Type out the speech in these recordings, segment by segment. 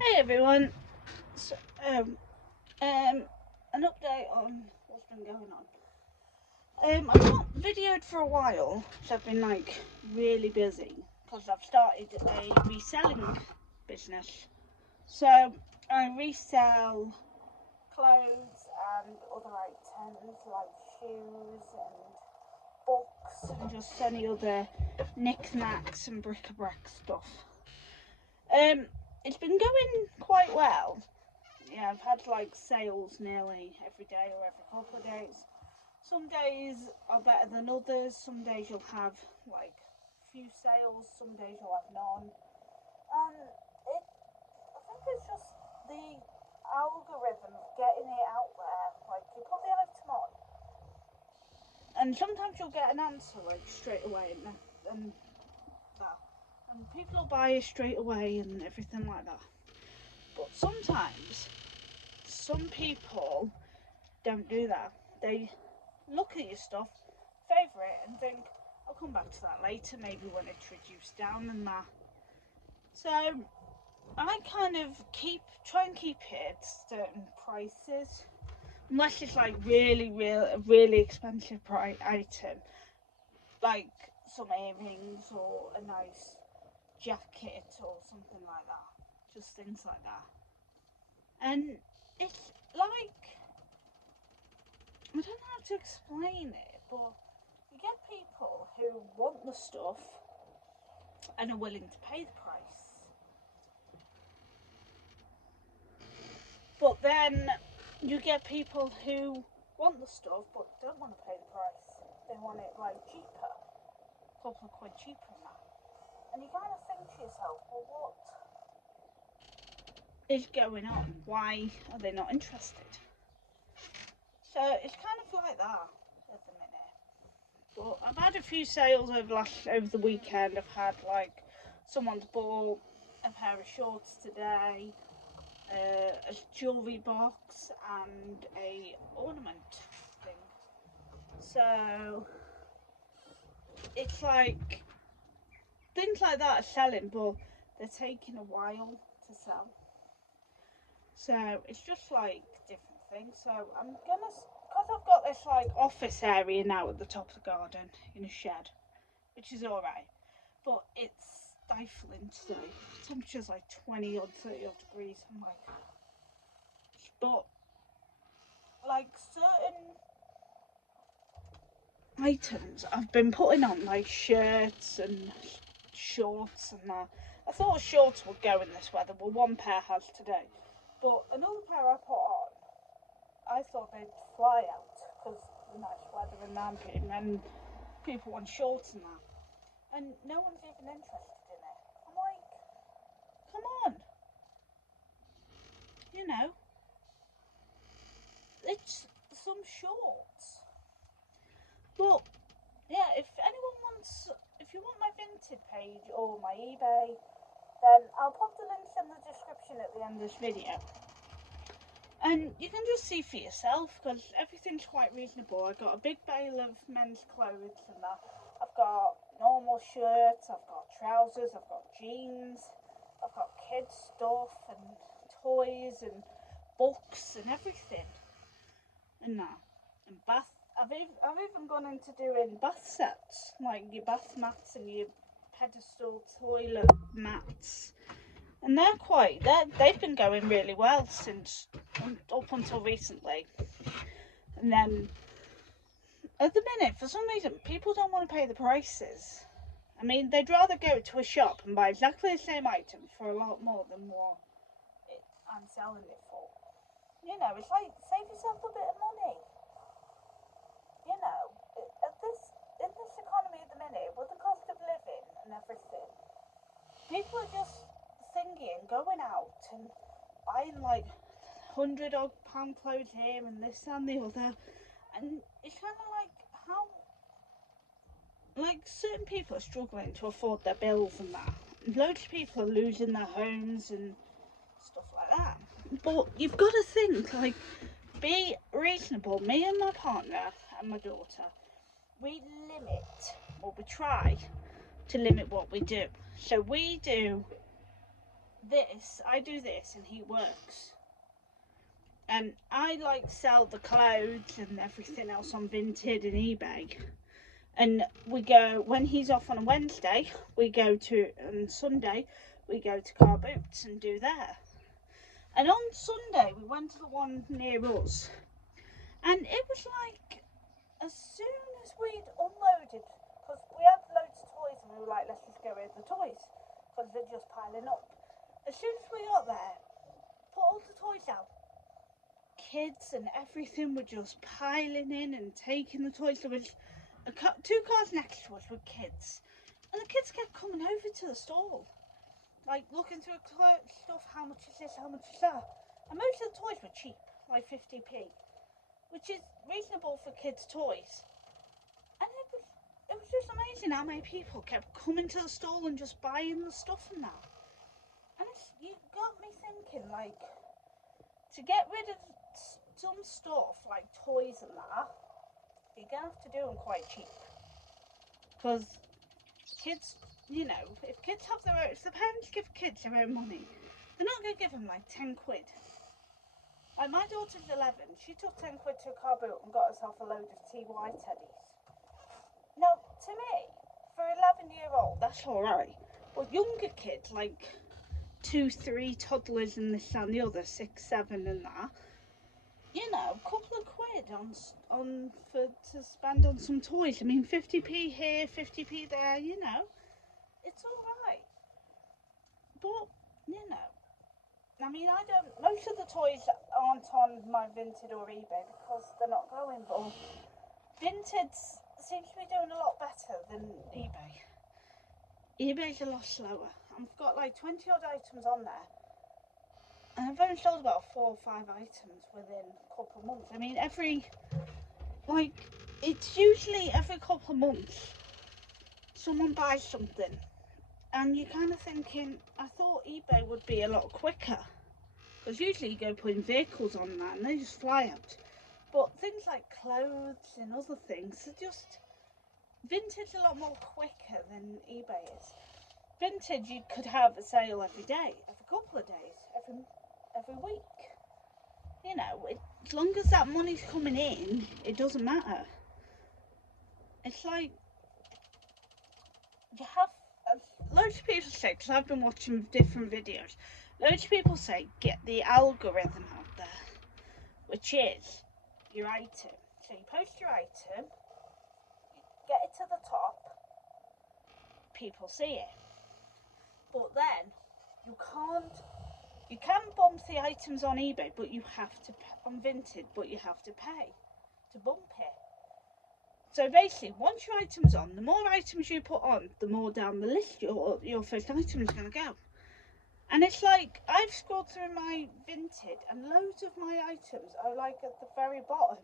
Hey everyone, so, an update on what's been going on. I've not videoed for a while, so I've been really busy because I've started a reselling business. So I resell clothes and other items like shoes and books and just any other knickknacks and bric-a-brac stuff. It's been going quite well. Yeah, I've had sales nearly every day or every couple of days. Some days are better than others. Some days you'll have few sales. Some days you'll have none. And I think it's just the algorithm of getting it out there. Like you put the item on, and sometimes you'll get an answer straight away, and that, and people will buy it straight away and everything like that. But sometimes some people don't do that. They look at your stuff, favourite it, and think, I'll come back to that later, maybe when it's reduced down and that. So I kind of try and keep it at certain prices, unless it's really expensive item, like some earrings or a nice jacket or something like that. Just things like that. And it's I don't know how to explain it, but you get people who want the stuff and are willing to pay the price. But then you get people who want the stuff but don't want to pay the price. They want it cheaper, a couple of quid cheaper than that. And you kind of think to yourself, well, what is going on? Why are they not interested? So it's kind of like that at the minute. But I've had a few sales over the weekend. I've had someone's bought a pair of shorts today, a jewellery box, and a ornament thing. So it's things like that are selling, but they're taking a while to sell. So it's just different things. So I'm gonna, because I've got this office area now at the top of the garden in a shed, which is alright, but it's stifling today. Temperature's 20 odd, 30 odd degrees. I'm but certain items I've been putting on, shirts and shorts and that. I thought shorts would go in this weather. Well, one pair has today, but another pair I put on, I thought they'd fly out because the nice weather and that, and people want shorts and that, and no one's even interested in it. I'm like, come on, you know, it's some shorts. But yeah, if you want my Vinted page or my eBay, then I'll pop the links in the description at the end of this video. And you can just see for yourself because everything's quite reasonable. I've got a big bale of men's clothes and that. I've got normal shirts, I've got trousers, I've got jeans, I've got kids stuff and toys and books and everything. And that. And I've even gone into doing bath sets, like your bath mats and your pedestal toilet mats, and they've been going really well since up until recently. And then at the minute, for some reason, people don't want to pay the prices. I mean, they'd rather go to a shop and buy exactly the same item for a lot more than what I'm selling it for. You know, it's like save yourself a bit of money. You know, in this economy at the minute, with the cost of living and everything, people are just thinking, going out and buying £100 clothes here and this and the other, and it's kind of how certain people are struggling to afford their bills and that. And loads of people are losing their homes and stuff like that. But you've got to think be reasonable. Me and my partner and my daughter, we try to limit what we do. So we do this, I do this and he works. And I like sell the clothes and everything else on Vinted and eBay. And we go, when he's off on a Wednesday, we go to, on Sunday, we go to Car Boots and do there. And on Sunday, we went to the one near us. And it was like, as soon as we'd unloaded, because we had loads of toys and we were like, let's just get rid of the toys, because they're just piling up. As soon as we got there, put all the toys out, kids and everything were just piling in and taking the toys. There was two cars next to us with kids, and the kids kept coming over to the stall, like looking through stuff, how much is this, how much is that. And most of the toys were cheap, like 50p, which is reasonable for kids' toys. And it was just amazing how many people kept coming to the stall and just buying the stuff and that. And you got me thinking, like, to get rid of some stuff like toys and that, you're gonna have to do them quite cheap, because kids, you know, if kids have their own, if the parents give kids their own money, they're not gonna give them like 10 quid. Like my daughter's 11, she took 10 quid to a car boot and got herself a load of TY teddies. Now, to me, for an 11-year-old, that's alright. But younger kids, like 2, 3 toddlers and this and the other, 6, 7 and that, you know, a couple of quid to spend on some toys. I mean, 50p here, 50p there, you know, it's alright. But, you know, I mean, most of the toys aren't on my Vinted or eBay because they're not going, but Vinted seems to be doing a lot better than eBay. eBay's a lot slower. I've got like 20 odd items on there, and I've only sold about 4 or 5 items within a couple of months. I mean, it's usually every couple of months someone buys something, and you're kind of thinking, I thought eBay would be a lot quicker, because usually you go putting vehicles on that and they just fly out. But things like clothes and other things are just, Vintage a lot more quicker than eBay is. Vintage, you could have a sale every day, every couple of days, every week. You know, as long as that money's coming in, it doesn't matter. It's like, you have, loads of people say, because I've been watching different videos, loads of people say, get the algorithm out there, which is your item. So you post your item, you get it to the top, people see it. But then, you can bump the items on eBay, but you have to, on Vinted, but you have to pay to bump it. So basically, once your item's on, the more items you put on, the more down the list your first item is going to go. And it's like, I've scrolled through my Vinted, and loads of my items are like at the very bottom.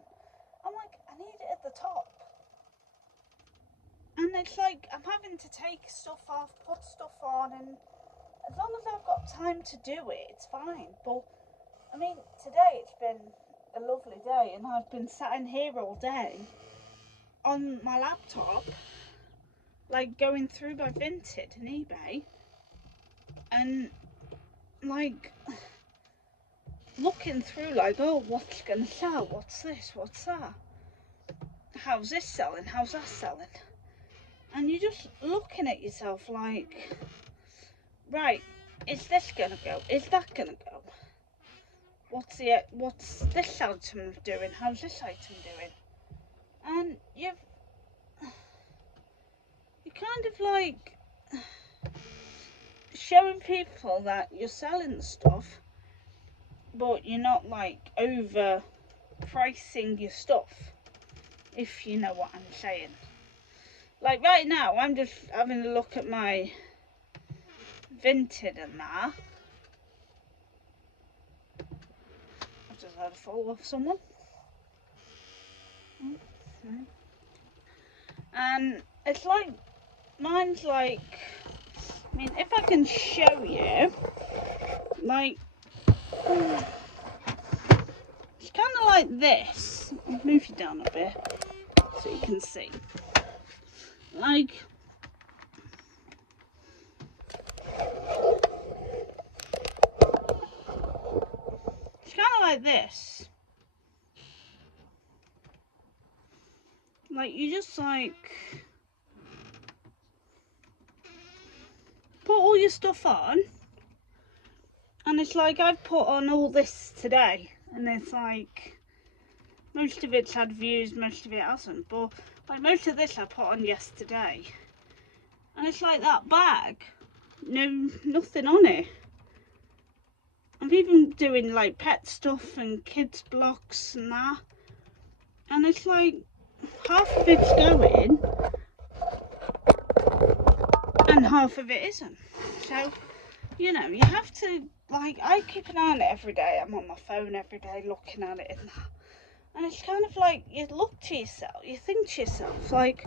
I'm like, I need it at the top. And it's like, I'm having to take stuff off, put stuff on, and as long as I've got time to do it, it's fine. But, I mean, today it's been a lovely day, and I've been sat in here all day on my laptop, like going through my Vinted and eBay, and like looking through, like, oh, what's gonna sell, what's this, what's that, how's this selling, how's that selling, and you're just looking at yourself like, right, is this gonna go, is that gonna go, what's this item doing, how's this item doing, and you're kind of like showing people that you're selling stuff, but you're not like over pricing your stuff, if you know what I'm saying. Like right now, I'm just having a look at my Vinted and that. I've just had a fall off someone. And it's like, mine's like, I mean, if I can show you, like, it's kind of like this. I'll move you down a bit so you can see. Like, like this. Like, you just like put all your stuff on, and it's like I've put on all this today, and it's like most of it's had views, most of it hasn't, but like most of this I put on yesterday, and it's like that bag, nothing on it. I'm even doing like pet stuff and kids blocks and that, and it's like half of it's going and half of it isn't. So, you know, you have to, like, I keep an eye on it every day. I'm on my phone every day looking at it and that. And it's kind of like, you look to yourself, you think to yourself, like,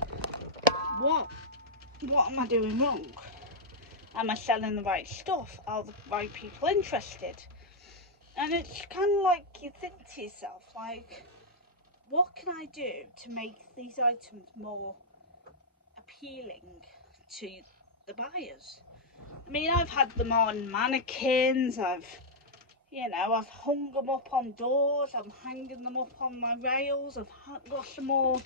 what am I doing wrong? Am I selling the right stuff? Are the right people interested? And it's kind of like you think to yourself, like, what can I do to make these items more appealing to the buyers? I mean, I've had them on mannequins, I've hung them up on doors, I'm hanging them up on my rails, I've got some more,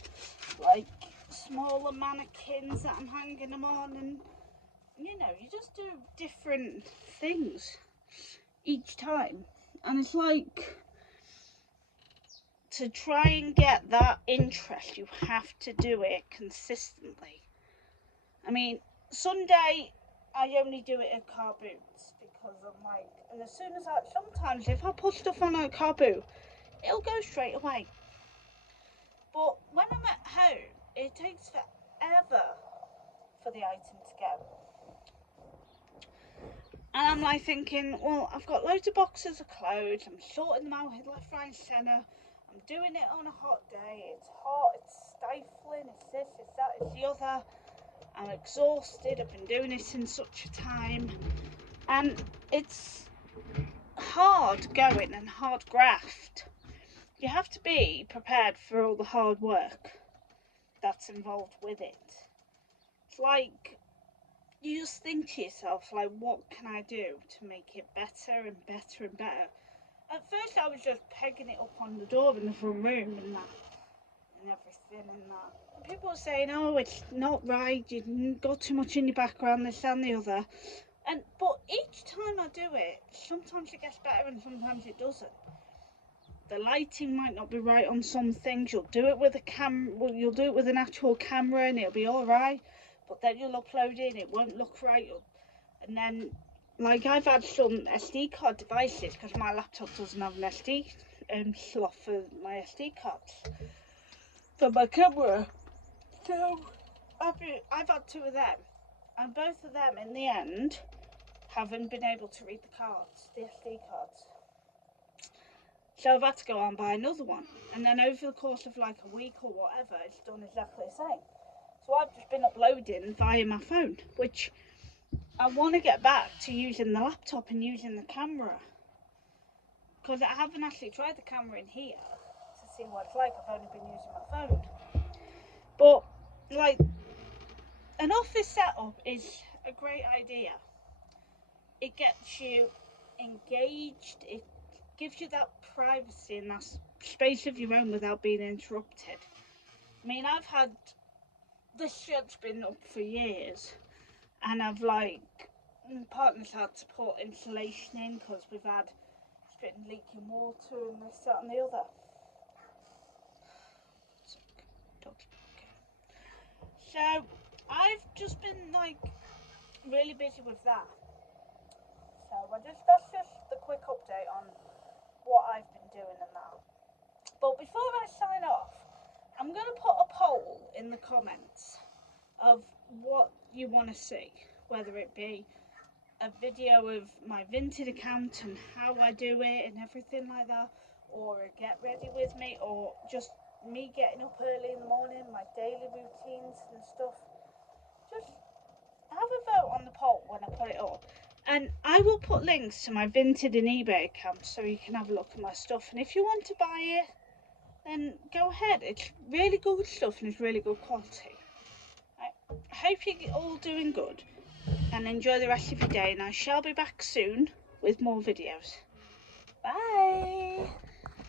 like, smaller mannequins that I'm hanging them on, and, you know, you just do different things each time, and it's like, to try and get that interest, you have to do it consistently. I mean, Sunday, I only do it at car boots because I'm like, and as soon as sometimes if I put stuff on a car boot, it'll go straight away. But when I'm at home, it takes forever for the item to go. And I'm like thinking, well, I've got loads of boxes of clothes, I'm sorting them out left, right, centre. I'm doing it on a hot day, it's hot, it's stifling, it's this, it's that, it's the other. I'm exhausted, I've been doing this in such a time, and it's hard going and hard graft. You have to be prepared for all the hard work that's involved with it. It's like, you just think to yourself, like, what can I do to make it better and better and better? At first I was just pegging it up on the door in the front room and that, and everything and that. And people were saying, oh, it's not right, you've got too much in your background, this and the other. But each time I do it, sometimes it gets better and sometimes it doesn't. The lighting might not be right on some things. You'll do it with you'll do it with an actual camera and it'll be alright, but then you'll upload it and it won't look right. And then, like, I've had some SD card devices because my laptop doesn't have an SD slot for my SD cards for my camera. So I've had two of them, and both of them in the end haven't been able to read the SD cards. So I've had to go out and buy another one, and then over the course of like a week or whatever, it's done exactly the same. So I've just been uploading via my phone, which I want to get back to using the laptop and using the camera, because I haven't actually tried the camera in here to see what it's like. I've only been using my phone. But, like, an office setup is a great idea. It gets you engaged, it gives you that privacy and that space of your own without being interrupted. I mean, I've had, this shed's been up for years, and I've like, partners had to put insulation in because we've had, it's been leaking water and this, that and the other. So I've just been like really busy with that. So that's just the quick update on what I've been doing and that. But before I sign off, I'm going to put a poll in the comments of what you want to see, whether it be a video of my Vinted account and how I do it and everything like that, or a get ready with me, or just me getting up early in the morning, my daily routines and stuff. Just have a vote on the poll when I put it up, and I will put links to my Vinted and eBay accounts so you can have a look at my stuff, and if you want to buy it, then go ahead. It's really good stuff and it's really good quality. I hope you're all doing good and enjoy the rest of your day, and I shall be back soon with more videos. Bye.